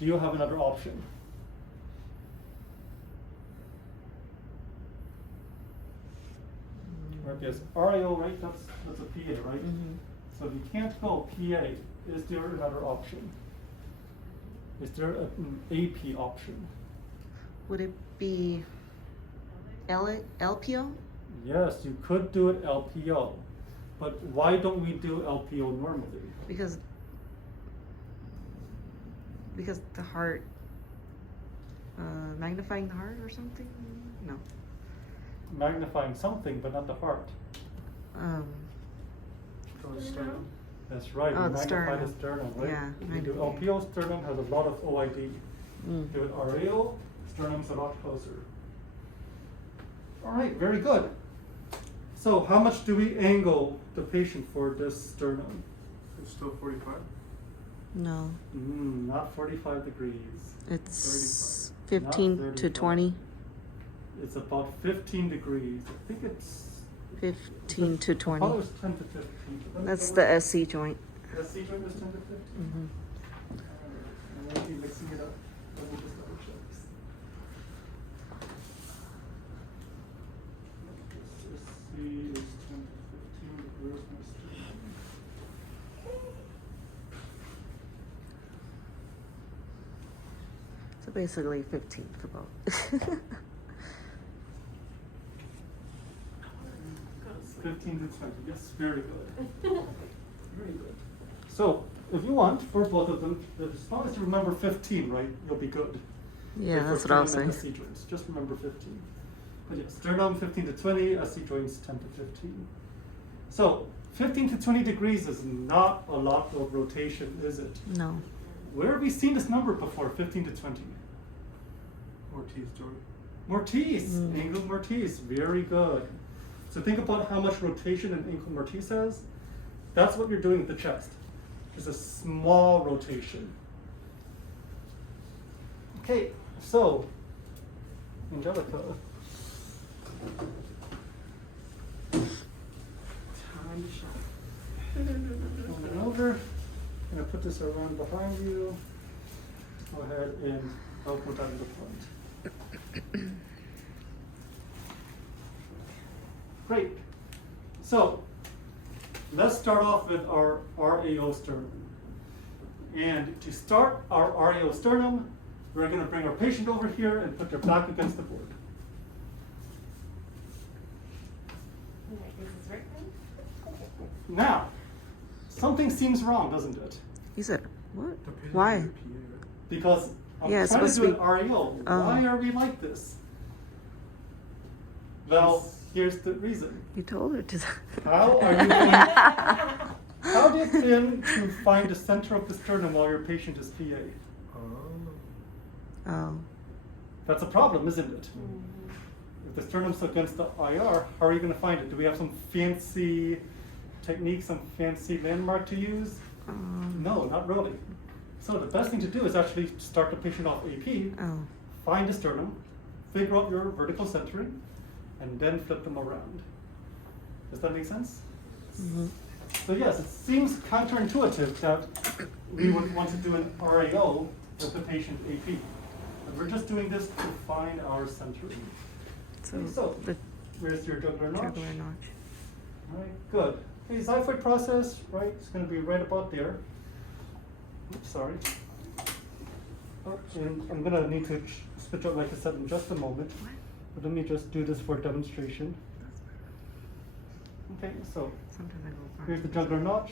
Do you have another option? Right, yes, RAO, right? That's a PA, right? Mm-hmm. So if you can't go PA, is there another option? Is there an AP option? Would it be LPO? Yes, you could do it LPO, but why don't we do LPO normally? Because the heart, magnifying the heart or something? No. Magnifying something, but not the heart. Sternum. That's right, Oh, we the magnify sternum. the sternum, right? Yeah, If you do magnify. LPO, sternum has a lot of OID. Mm. Do it RAO, sternum's a lot closer. All right, very good. So how much do we angle the patient for this sternum? It's still 45. No. Not 45 degrees. It's 35. 15 Not to 35. 20. It's about 15 degrees. I think it's 15 to I thought 20. it was 10 to 15. Let me That's double the check. SC joint. The SC joint is 10 to 15? Mm-hmm. I might be mixing it up. Let me just double check. This SC is 10 to 15. Where's my sternum? So basically 15 for both. 15 to 20. Yes, very good. Very good. So, if you want, for both of them, as long as you remember 15, right, you'll be good. Yeah, Like for that's what I was sternum saying. and SC joints, just remember 15. But yeah, sternum 15 to 20, SC joints 10 to 15. So, 15 to 20 degrees is not a lot of rotation, is it? No. Where have we seen this number before, 15 to 20? Ortiz joint. Mortise, Mm. angle Mortise, very good. So think about how much rotation an ankle Mortise has. That's what you're doing with the chest. Just a small rotation. Okay, so, Angelica. Time to shine. Going over. I'm gonna put this around behind you. Go ahead and elbow down in the front. Great. So let's start off with our RAO sternum. And to start our RAO sternum, we're going to bring our patient over here and put their back against the board. Now, something seems wrong, doesn't it? You said, what? The patient Why? is a PA, right? Because I'm Yeah, it's trying to supposed do to an be- RAO. Oh. Why are we like this? Well, here's the reason. You told her to. How are you going? How do you begin to find the center of the sternum while your patient is PA? Oh. Oh. That's a problem, isn't it? If the sternum's against the IR, how are you going to find it? Do we have some fancy technique, some fancy landmark to use? No, not really. So the best thing to do is actually start the patient off AP, Oh. find the sternum, figure out your vertical centering, and then flip them around. Does that make sense? Mm-hmm. So yes, it seems counterintuitive that we would want to do an RAO with the patient AP. But we're just doing this to find our centering. So, the where's your jugular notch? jugular notch. All right, good. Okay, xiphoid process, right, it's going to be right about there. Oops, sorry. Oh, and I'm going to need to switch out, like I said, in just a moment. But let me just do this for demonstration. Okay, so Sometimes I go here's the jugular notch.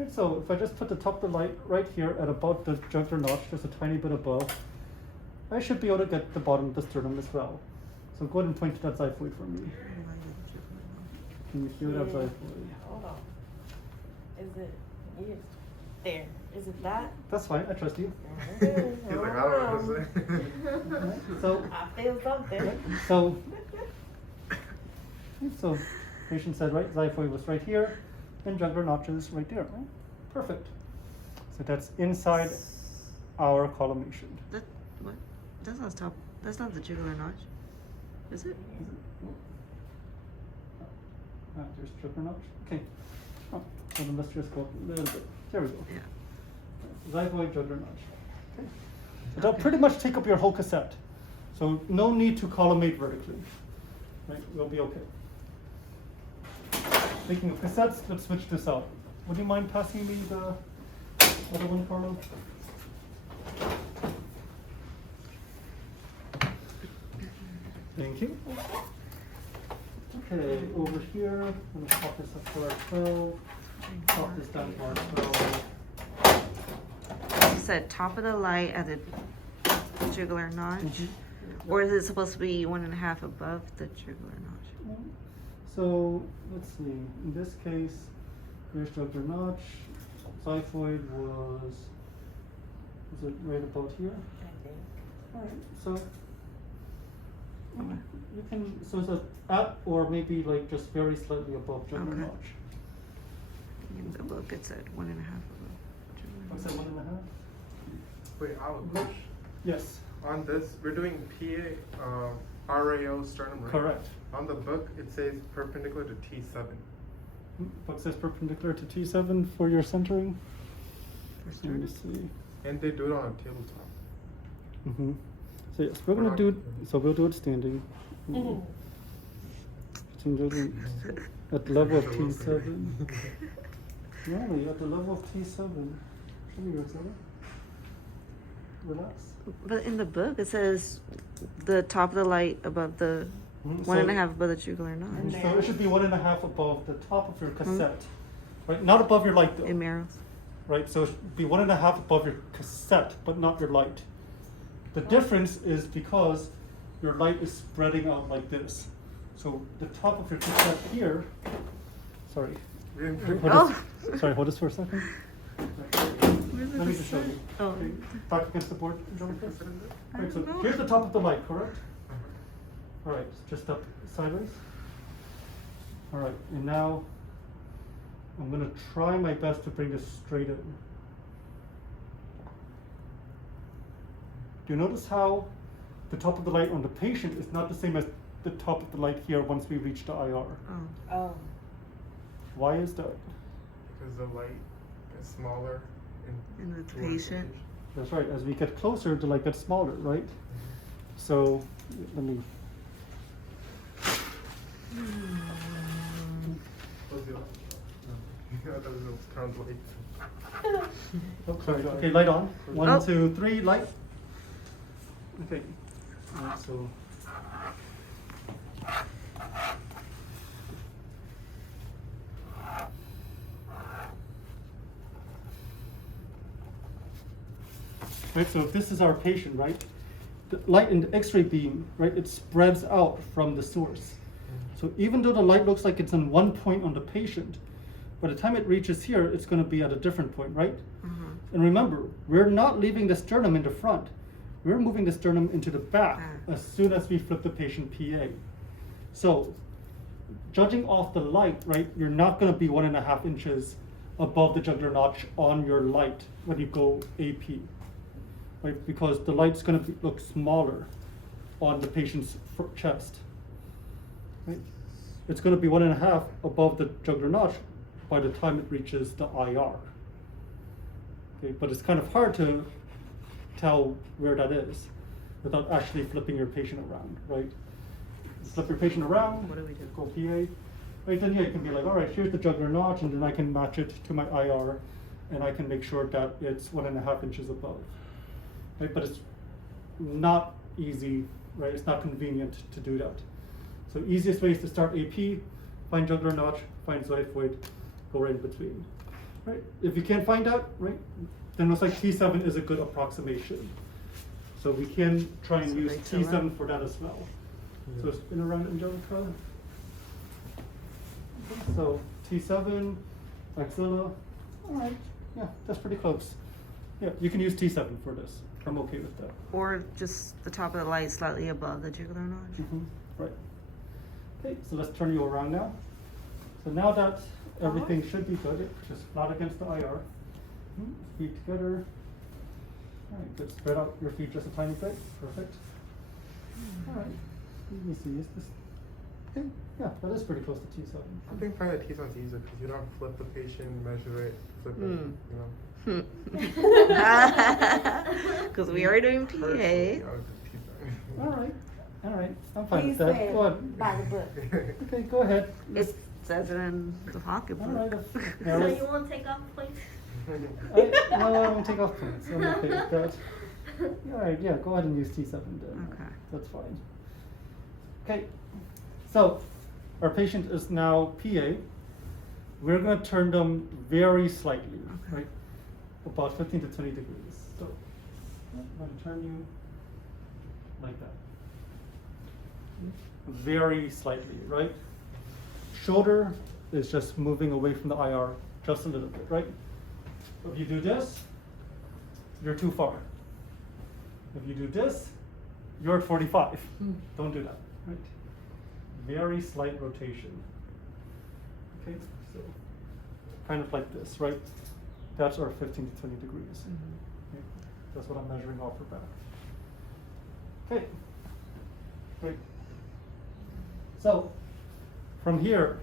Okay, so if I just put the top of the light right here at about the jugular notch, just a tiny bit above, I should be able to get the bottom of the sternum as well. So go ahead and point to that xiphoid for me. Can you feel that xiphoid? Hold on. Is it yes. There? Is it that? That's fine, I trust you. He's like, I don't know what to say. Alright, so, I feel something. so patient said, right, xiphoid was right here, and jugular notch is right there, right? Perfect. So that's inside our collimation. That what? That's not top. That's not the jugular notch. Is it? There's jugular notch. Okay. Oh, so then let's just go a little bit. There we go. Yeah. Xiphoid, jugular notch. Okay. So that'll pretty much take up your whole cassette. So no need to collimate vertically. Right, we'll be okay. Speaking of cassettes, let's switch this out. Would you mind passing me the other one, Carlo? Thank you. Okay, over here, I'm going to pop this up to our 12. Pop this down to our 12. You said top of the light at the jugular notch, or is it supposed to be 1.5 above the jugular notch? So let's see. In this case, here's jugular notch. Xiphoid was it right about here? I think. All right. So you can so it's at or maybe like just very slightly above jugular Okay. notch. In the book it said 1.5 above I jugular said notch. 1.5. Wait, I have a question. Yes. On this, we're doing PA, RAO sternum, right? Correct. On the book, it says perpendicular to T7. Book says perpendicular to T7 for your centering. For Let me sternum? see. And they do it on a tabletop. Mm-hmm. So yes, we're gonna do it. So we'll do it standing. At the level of T7. Really, at the level of T7. Show me your example. Relax. But in the book it says the top of the light above the Mhm, 1.5 above the jugular notch. So it should be 1.5 above the top of your cassette, right? Not above your light though, In Merrill's. right? So it should be 1.5 above your cassette, but not your light. The difference is because your light is spreading out like this. So the top of your cassette here, sorry. Oh. Sorry, hold this for a second. Let me just show you. Oh. Okay, back against the board, Jonathan. I Right, so don't know. here's the top of the light, correct? All right, just up sideways. All right, and now I'm gonna try my best to bring this straight in. Do you notice how the top of the light on the patient is not the same as the top of the light here once we reach the IR? Oh. Oh. Why is that? Because the light is smaller In the towards patient. That's right, as we get closer, the light gets smaller, right? So, let me, Close your eyes. No. That was translate. oh, sorry, okay, light on. Oh. 1, 2, 3, light. Okay, all right, so. Right, so if this is our patient, right? The light in the X-ray beam, right, it spreads out from the source. So even though the light looks like it's in one point on the patient, by the time it reaches here, it's going to be at a different point, right? And remember, we're not leaving the sternum in the front. We're moving the sternum into the back as soon as we flip the patient PA. So, judging off the light, right, you're not going to be 1.5 inches above the jugular notch on your light when you go AP, right? Because the light's going to look smaller on the patient's chest, right? It's going to be 1.5 above the jugular notch by the time it reaches the IR. Okay, but it's kind of hard to tell where that is without actually flipping your patient around, right? Flip your patient around, What do we do? go PA, right? Then yeah, you can be like, all right, here's the jugular notch, and then I can match it to my IR, and I can make sure that it's 1.5 inches above, right? But it's not easy, right? It's not convenient to do that. So easiest way is to start AP, find jugular notch, find xiphoid, go right in between, right? If you can't find that, right, then it's like T7 is a good approximation. So we can try and So use right to T7 left. for that as well. So spin around, Angelica. Okay, so T7, axilla. All right, yeah, that's pretty close. Yeah, you can use T7 for this. I'm okay with that. Or just the top of the light slightly above the jugular notch. Right. Okay, so let's turn you around now. So now that everything should be good, just flat against the IR. Feet together. All right, good. Spread out your feet just a tiny bit. Perfect. All right. Let me see. Is this? Okay. Yeah, that is pretty close to T7. I think finding the T7 is easier because you don't flip the patient, measure it, flip it, you know. Because we are doing Personally, PA. I would do T7. All right, I'm fine He with that. said Go ahead. by the book. Okay, go ahead. It says it in the All pocketbook. right. So you won't take off plates? No, I won't take off points. I'm okay with that. All right, yeah, go ahead and use T7 then. Okay. That's fine. Okay, so our patient is now PA. We're going to turn them very slightly, Okay. right? About 15 to 20 degrees. So I'm going to turn you like that. Very slightly, right? Shoulder is just moving away from the IR just a little bit, right? If you do this, you're too far. If you do this, you're at 45. Don't do that, right? Very slight rotation. Okay, so kind of like this, right? That's our 15 to 20 degrees. Okay? That's what I'm measuring off her back. Okay, great. So from here,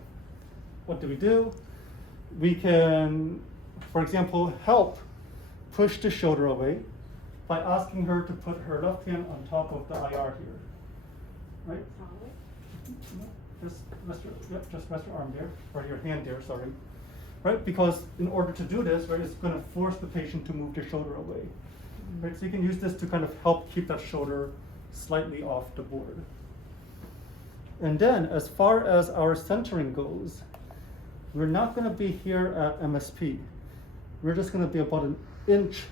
what do? We can, for example, help push the shoulder away by asking her to put her left hand on top of the IR here, right? Just rest your arm there, or your hand there, sorry. Right, because in order to do this, right, it's going to force the patient to move the shoulder away. Right, so you can use this to kind of help keep that shoulder slightly off the board. And then, as far as our centering goes, we're not going to be here at MSP. We're just going to be about an inch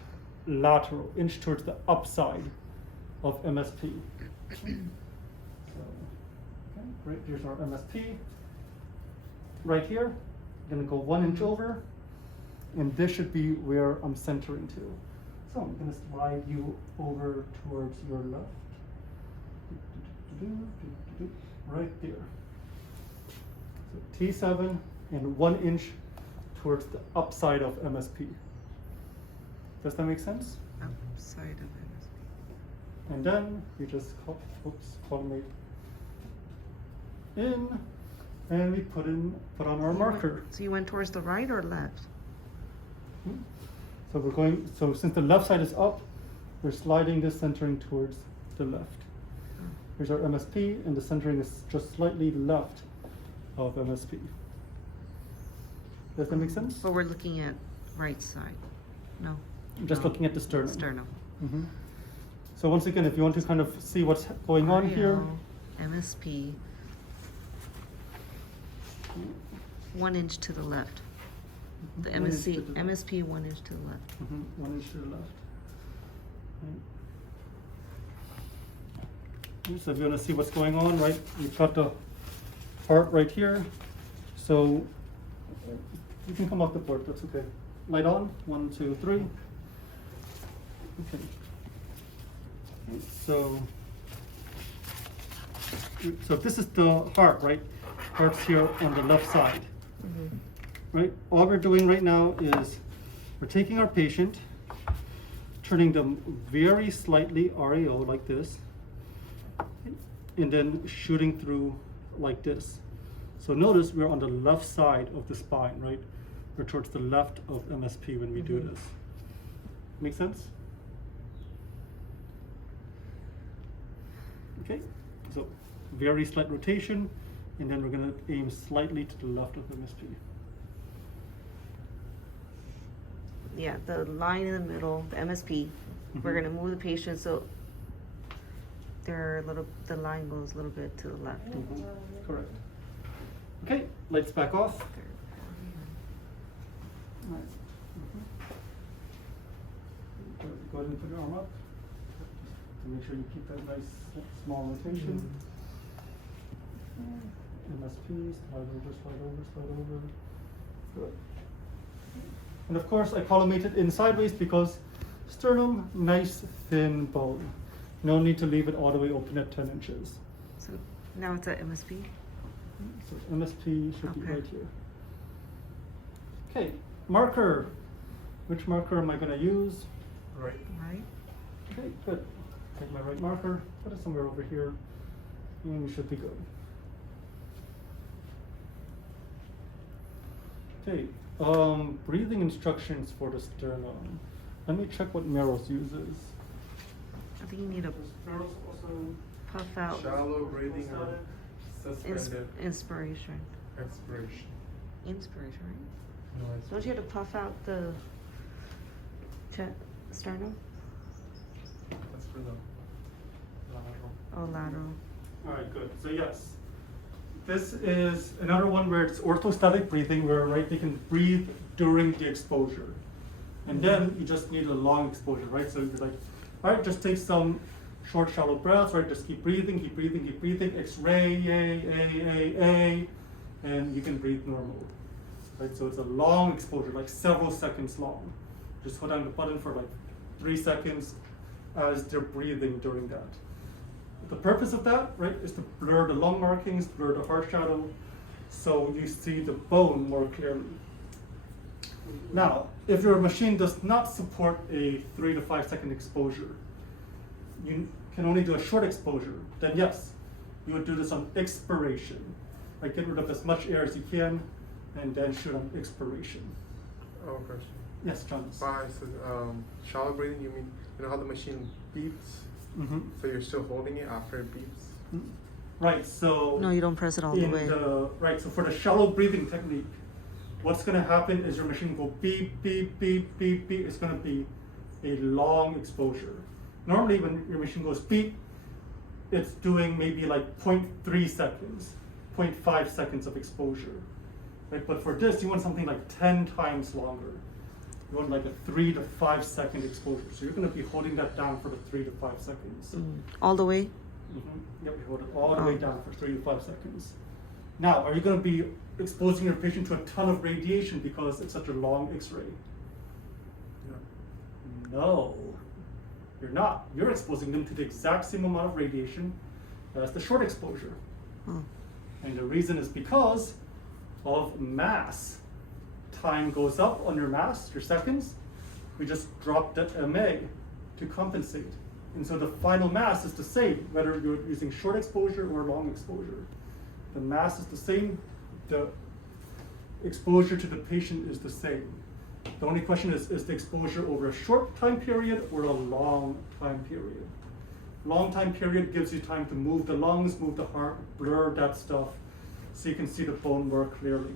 lateral, inch towards the upside of MSP. So, okay, great, here's our MSP. Right here, I'm going to go 1 inch over, and this should be where I'm centering to. So I'm going to slide you over towards your left. Right there. So T7 and 1 inch towards the upside of MSP. Does that make sense? Upside of MSP. And then we just collimate in, and we put on our marker. So you went towards the right or left? So we're going. So since the left side is up, we're sliding this centering towards the left. Here's our MSP, and the centering is just slightly left of MSP. Does that make sense? But we're looking at right side. No. Just No. looking at the sternum. Sternum. Mhm. So once again, if you want to kind of see what's going on here, MSP. 1 inch to the left. The 1 inch to the left. MSP 1 inch to the left. 1 inch to the left. Right. So if you want to see what's going on, right, you've got the heart right here. So you can come off the board, that's okay. Light on, 1, 2, 3. Okay. So this is the heart, right? Heart's here on the left side. Right? All we're doing right now is we're taking our patient, turning them very slightly RAO like this, and then shooting through like this. So notice we're on the left side of the spine, right? We're towards the left of MSP when we do this. Make sense? Okay, so very slight rotation, and then we're going to aim slightly to the left of MSP. Yeah, the line in the middle, the MSP. We're Mhm. gonna move the patient so the line goes a little bit to the left. Correct. Okay, lights back off. Right. Go ahead and put your arm up to make sure you keep that nice small rotation. MSP, slide over, slide over, slide over. Good. And of course, I collimated in sideways because sternum, nice thin bone. No need to leave it all the way open at 10 inches. So now it's at MSP. So MSP should be Okay. right here. Okay, marker. Which marker am I going to use? Right. Right. Okay, good. Take my right marker, put it somewhere over here, and we should be good. Okay, breathing instructions for the sternum. Let me check what Merrill's uses. I think you need to Girls also puff out Shallow breathing or suspended inspiration. expiration. Inspiration, right? No, Don't you have to puff out the sternum? That's for the lateral. Oh, lateral. All right, good. So yes, this is another one where it's orthostatic breathing, where right they can breathe during the exposure, and then you just need a long exposure, right? So you're like, all right, just take some short, shallow breaths, right? Just keep breathing, keep breathing, keep breathing. X-ray, A, and you can breathe normal, right? So it's a long exposure, like several seconds long. Just hold down the button for like 3 seconds as they're breathing during that. The purpose of that, right, is to blur the lung markings, blur the heart shadow, so you see the bone more clearly. Now, if your machine does not support a 3 to 5 second exposure, you can only do a short exposure, then yes, you would do this on expiration. Like get rid of as much air as you can, and then shoot on expiration. Oh, question. Yes, John. By shallow breathing, you mean how the machine beeps? Mm-hmm. So you're still holding it after it beeps? Right, so No, you don't press it all the way. Right, so for the shallow breathing technique, what's gonna happen is your machine will beep, beep, beep, beep, beep. It's gonna be a long exposure. Normally when your machine goes beep, it's doing maybe like 0.3 seconds, 0.5 seconds of exposure. Right, but for this, you want something like 10 times longer. You want like a 3 to 5 second exposure. So you're gonna be holding that down for the 3 to 5 seconds. All the way? Mm-hmm. Yep, you hold it all the way down for 3 to 5 seconds. Now, are you going to be exposing your patient to a ton of radiation because it's such a long X-ray? Yeah. No, you're not. You're exposing them to the exact same amount of radiation as the short exposure. Oh. And the reason is because of mass. Time goes up on your mass, your seconds. We just dropped that MA to compensate. And so the final mass is the same, whether you're using short exposure or long exposure. The mass is the same, the exposure to the patient is the same. The only question is the exposure over a short time period or a long time period? Long time period gives you time to move the lungs, move the heart, blur that stuff, so you can see the bone more clearly.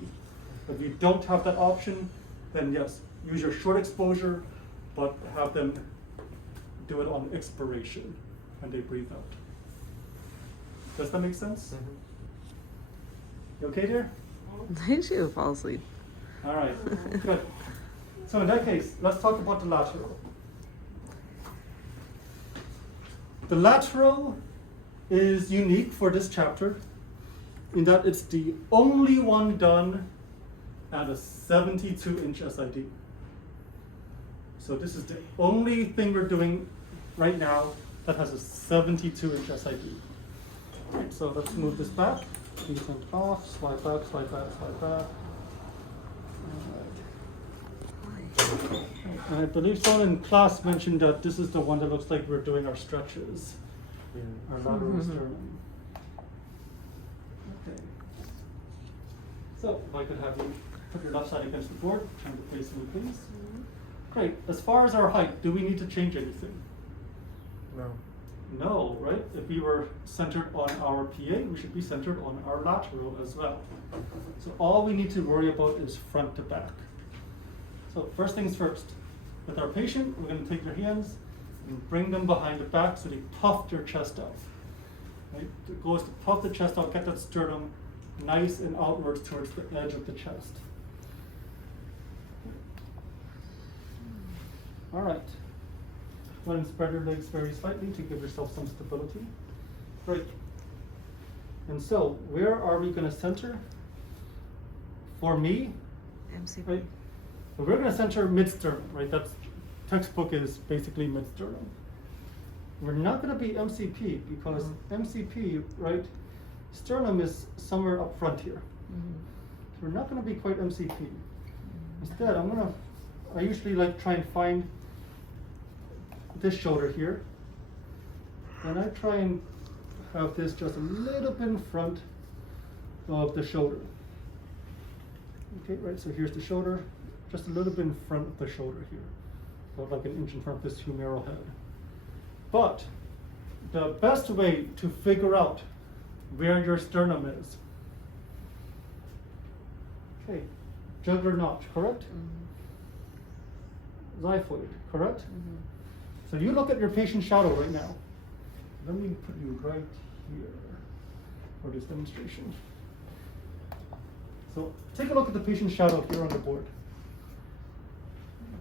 If you don't have that option, then yes, use your short exposure, but have them do it on expiration when they breathe out. Does that make sense? Mm-hmm. You okay there? They should fall asleep. All right, good. So in that case, let's talk about the lateral. The lateral is unique for this chapter in that it's the only one done at a 72-inch SID. So this is the only thing we're doing right now that has a 72-inch SID. Right, so let's move this back. These ones off, slide back, slide back, slide back. And I believe someone in class mentioned that this is the one that looks like we're doing our stretches, our lateral sternum. Okay. So if I could have you put your left side against the board, turn to face me, please. Great. As far as our height, do we need to change anything? No. No, right? If we were centered on our PA, we should be centered on our lateral as well. So all we need to worry about is front to back. So first things first, with our patient, we're going to take their hands and bring them behind the back so they puff their chest out. Right? The goal is to puff the chest out, get that sternum nice and outwards towards the edge of the chest. All right. Go ahead and spread your legs very slightly to give yourself some stability. Great. And so, where are we going to center? For me, MC. right? So we're going to center mid-sternum, right? That's textbook is basically mid-sternum. We're not going to be MCP because MCP, right? Sternum is somewhere up front here. So we're not going to be quite MCP. Instead, I usually like try and find this shoulder here, and I try and have this just a little bit in front of the shoulder. Okay, right, so here's the shoulder, just a little bit in front of the shoulder here. So like an inch in front of this humeral head. But the best way to figure out where your sternum is, okay, jugular notch, correct? Xiphoid, correct? So you look at your patient shadow right now. Let me put you right here for this demonstration. So take a look at the patient shadow here on the board.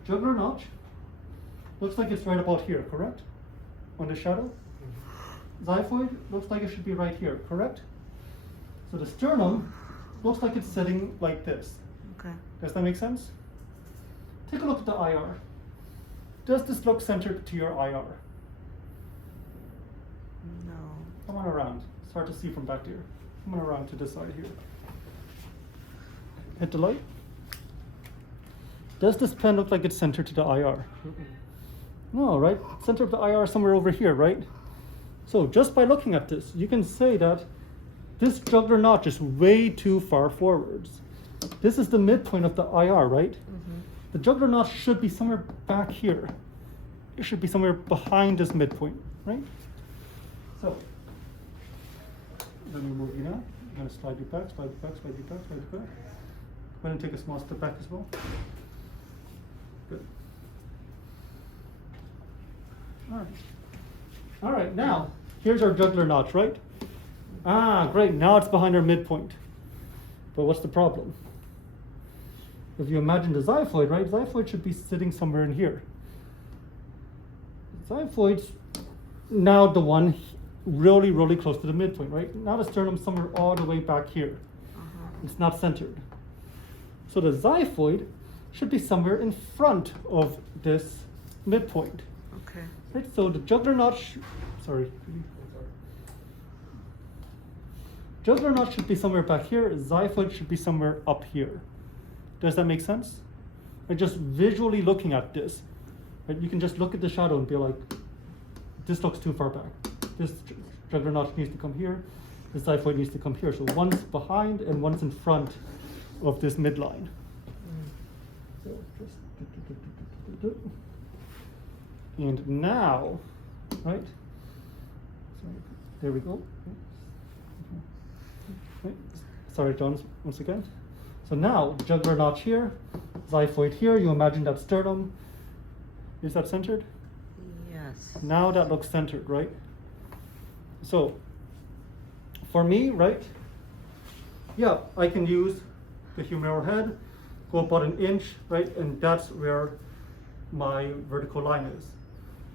Jugular notch looks like it's right about here, correct? On the shadow. Xiphoid looks like it should be right here, correct? So the sternum looks like it's sitting like this. Okay. Does that make sense? Take a look at the IR. Does this look centered to your IR? No. Come on around. It's hard to see from back here. Come on around to this side here. Hit the light. Does this pen look like it's centered to the IR? No, right? Center of the IR is somewhere over here, right? So just by looking at this, you can say that this jugular notch is way too far forwards. This is the midpoint of the IR, right? The jugular notch should be somewhere back here. It should be somewhere behind this midpoint, right? So, let me move you now. I'm going to slide you back, slide you back, slide you back, slide you back. Go ahead and take a small step back as well. Good. All right. All right, now, here's our jugular notch, right? Ah, great, now it's behind our midpoint. But what's the problem? If you imagine the xiphoid, right? Xiphoid should be sitting somewhere in here. Xiphoid's now the one really, really close to the midpoint, right? Now the sternum's somewhere all the way back here. It's not centered. So the xiphoid should be somewhere in front of this midpoint. Okay. Right, so the jugular notch, sorry. Jugular notch should be somewhere back here, xiphoid should be somewhere up here. Does that make sense? Like just visually looking at this, right, you can just look at the shadow and be like, this looks too far back. This jugular notch needs to come here, this xiphoid needs to come here. So one's behind and one's in front of this midline. So just and now, right? There we go. Right. Sorry, John, once again. So now, jugular notch here, xiphoid here. You imagine that sternum. Is that centered? Yes. Now that looks centered, right? So, for me, right? Yeah, I can use the humeral head, go about an inch, right? And that's where my vertical line is.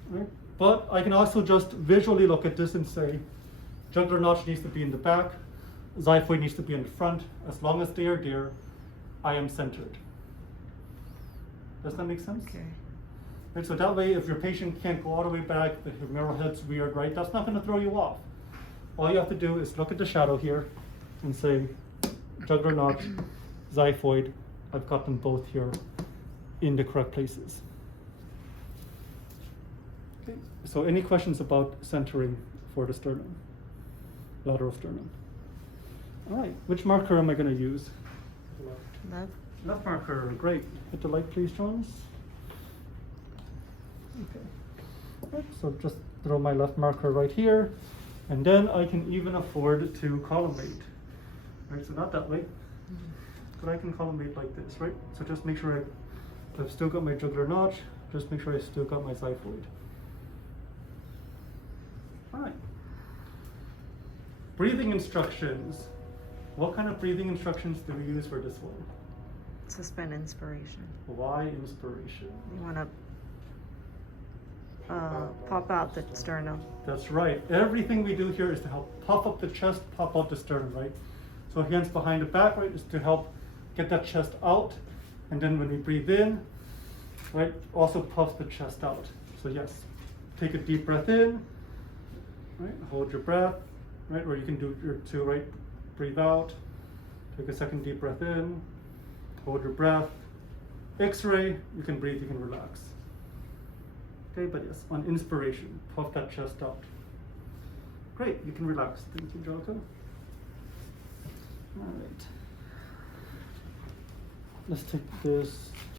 Right? But I can also just visually look at this and say, jugular notch needs to be in the back, xiphoid needs to be in the front. As long as they are there, I am centered. Does that make sense? Okay. Right, so that way, if your patient can't go all the way back, the humeral head's weird, right? That's not going to throw you off. All you have to do is look at the shadow here and say, jugular notch, xiphoid, I've got them both here in the correct places. Okay. So any questions about centering for the sternum, lateral sternum? All right, which marker am I going to use? Left. Left marker, great. Hit the light, please, Jones. Okay. Right, so just throw my left marker right here, and then I can even afford to collimate. Right, so not that way, but I can collimate like this, right? So just make sure I've still got my jugular notch, just make sure I still got my xiphoid. All right. Breathing instructions. What kind of breathing instructions do we use for this one? Suspend inspiration. Why inspiration? You want to pop out the sternum. That's right. Everything we do here is to help puff up the chest, pop out the sternum, right? So hands behind the back, right, is to help get that chest out. And then when we breathe in, right, also puffs the chest out. So yes, take a deep breath in, right, hold your breath, right, or you can do your two, right, breathe out, take a second deep breath in, hold your breath. X-ray, you can breathe, you can relax. Okay, but yes, on inspiration, puff that chest out. Great, you can relax. Thank you, Jolica. All right. Let's take this.